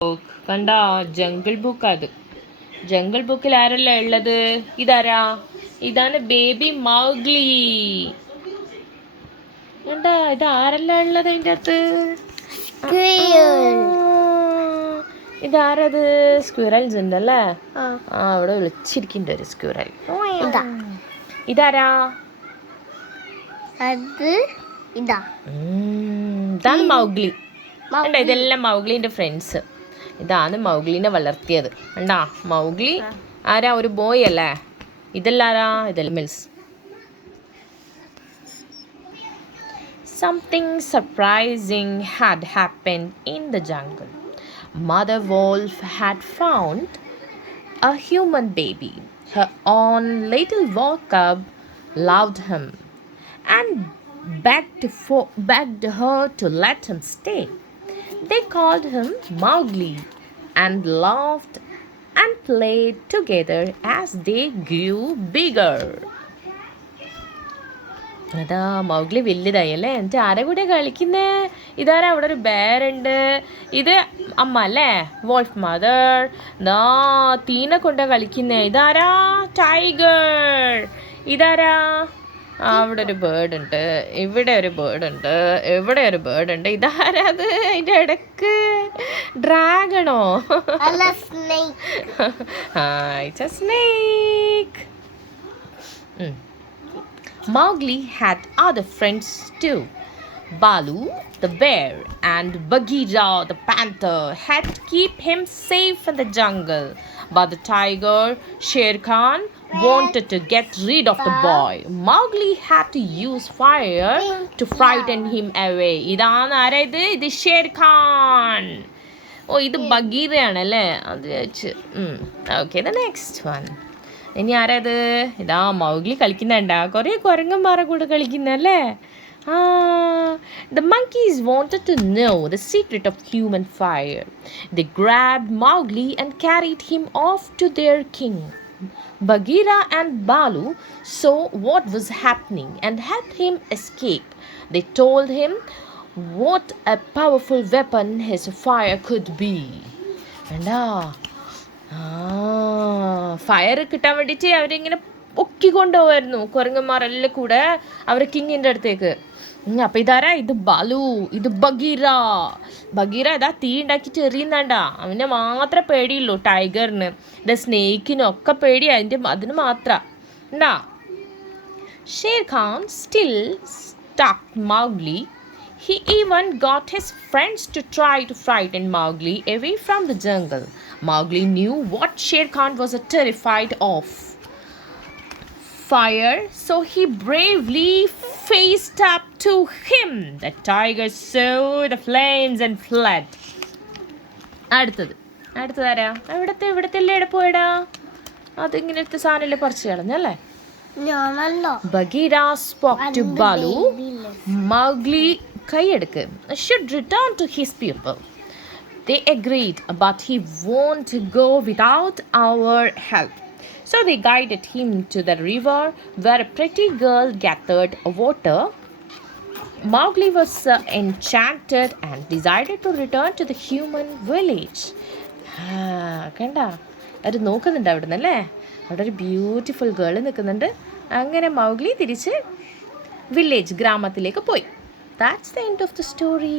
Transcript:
കണ്ടാ jungle book അത്. Jungle ബുക്കിൽ ആരല്ല ഉള്ളത്? ഇതാരാ? ഇതാണ് ബേബി മൗഗ്ലി. കണ്ടാ ഇത് ആരല്ല ഉള്ളത് അതിൻ്റെ അകത്ത്? ഇതാരത്? സ്ക്വിറൽസ് ഉണ്ടല്ലേ? അവിടെ വിളിച്ചിരിക്കുന്നുണ്ട് ഒരു സ്ക്വിറൽ. ഇതാരാ? ഇതാണ് മൗഗ്ലി. കണ്ടാ ഇതെല്ലാം മൗഗ്ലിന്റെ ഫ്രണ്ട്സ്. ഇതാണ് മൗഗ്ലിനെ വളർത്തിയത്. കണ്ടാ മൗഗ്ലി ആരാ? ഒരു ബോയ് അല്ലേ? ഇതെല്ലാരാ? ഇതെല്ലാം mills. Something surprising had happened in the jungle. Mother Wolf had found a human baby. Her own little wolf cub loved him and begged her to let him stay. They called him Mowgli and laughed and played together as they grew bigger. അതാ Mowgli വലുതായി അല്ലേ? എന്നിട്ട് ആരെ കൂടെ കളിക്കുന്നേ? ഇതാരാ? അവിടെ ഒരു ബെയറുണ്ട്. ഇത് അമ്മ അല്ലേ? Wolf mother. ദാ തീനെ കൊണ്ടാ കളിക്കുന്നേ. ഇതാരാ? ടൈഗർ. ഇതാരാ? അവിടെ ഒരു ബേർഡ് ഉണ്ട്, ഇവിടെ ഒരു ബേർഡ് ഉണ്ട്, ഇവിടെ ഒരു ബേർഡ് ഉണ്ട്. ഇതാരാ? അത് അതിൻ്റെ ഇടക്ക് ഡ്രാഗണോ? It's a snake. Mowgli had other friends too. Balu, the bear, and Bagheera, the panther, had to keep him safe in the jungle. But the tiger, Shere Khan, wanted to get rid of the boy. Mowgli had to use fire to frighten him away. ഇതാണ് ആരത്? ഇത് ഷേർ ഖാൻ. ഓ ഇത് ബഗീറയാണല്ലേ? അത് വെച്ച് okay. The next one. ഇനി ആരത്? ഇതാ Mowgli കളിക്കുന്നുണ്ടാ? കുറേ കുരങ്ങന്മാരെ കൂടെ കളിക്കുന്നല്ലേ? The monkeys wanted to know the secret of human fire. They grabbed Mowgli and carried him off to their king. Bagheera and Balu saw what was happening and helped him escape. They told him what a powerful weapon his fire could be. Fire കിട്ടാൻ വേണ്ടിയിട്ട് അവരിങ്ങനെ പൊക്കിക്കൊണ്ടുപോകായിരുന്നു കുരങ്ങന്മാരെല്ലാം കൂടെ അവരെ കിങ്ങിൻ്റെ അടുത്തേക്ക്. അപ്പം ഇതാരാ? ഇത് ബാലു, ഇത് ബഗീറ. ബഗീറ ഇതാ തീ ഉണ്ടാക്കിയിട്ട് എറിയുന്നുണ്ടാ. അവനെ മാത്രമേ പേടിയുള്ളൂ, ടൈഗറിന്. ഇത് സ്നേക്കിനൊക്കെ പേടി അതിന് മാത്രം ഉണ്ടാ. Sher Khan still stuck Mowgli. He even got his friends to try to frighten Mowgli away from the jungle. Mowgli knew what Shere Khan was terrified of fire, so he bravely faced up to him. The tiger saw the flames and fled. അടുത്തതാരാ? ഇവിടത്തെ എവിടെ പോയടാ? അതിങ്ങനത്തെ സാധനല്ലേ പറിച്ചു കളഞ്ഞല്ലേ? Bagheera spoke to Balu. Mowgli കൈയെടുക്ക് should return to his people. They agreed, but he won't go without our help. So they guided him to the river where a pretty girl gathered water. Mowgli was enchanted and decided to return to the human village. കണ്ട അവർ നോക്കുന്നുണ്ട് അവിടെ നിന്നല്ലേ? അവിടെ ഒരു beautiful girl നിൽക്കുന്നുണ്ട്. അങ്ങനെ Mowgli തിരിച്ച് village ഗ്രാമത്തിലേക്ക് പോയി. That's the end of the story.